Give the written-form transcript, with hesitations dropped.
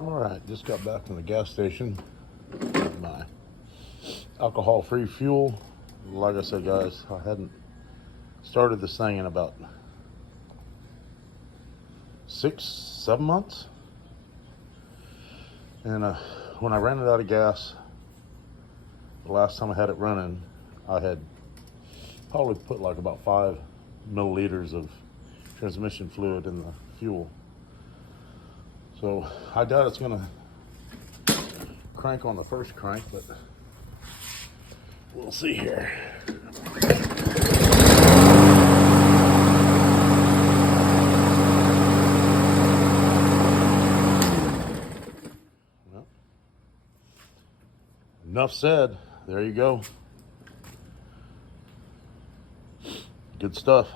All right, just got back from the gas station with my alcohol-free fuel. Like I said, guys, I hadn't started this thing in about 6-7 months. And when I ran it out of gas, the last time I had it running, I had probably put like about 5 milliliters of transmission fluid in the fuel. So I doubt it's gonna crank on the first crank, but we'll see here. Well, enough said. There you go. Good stuff.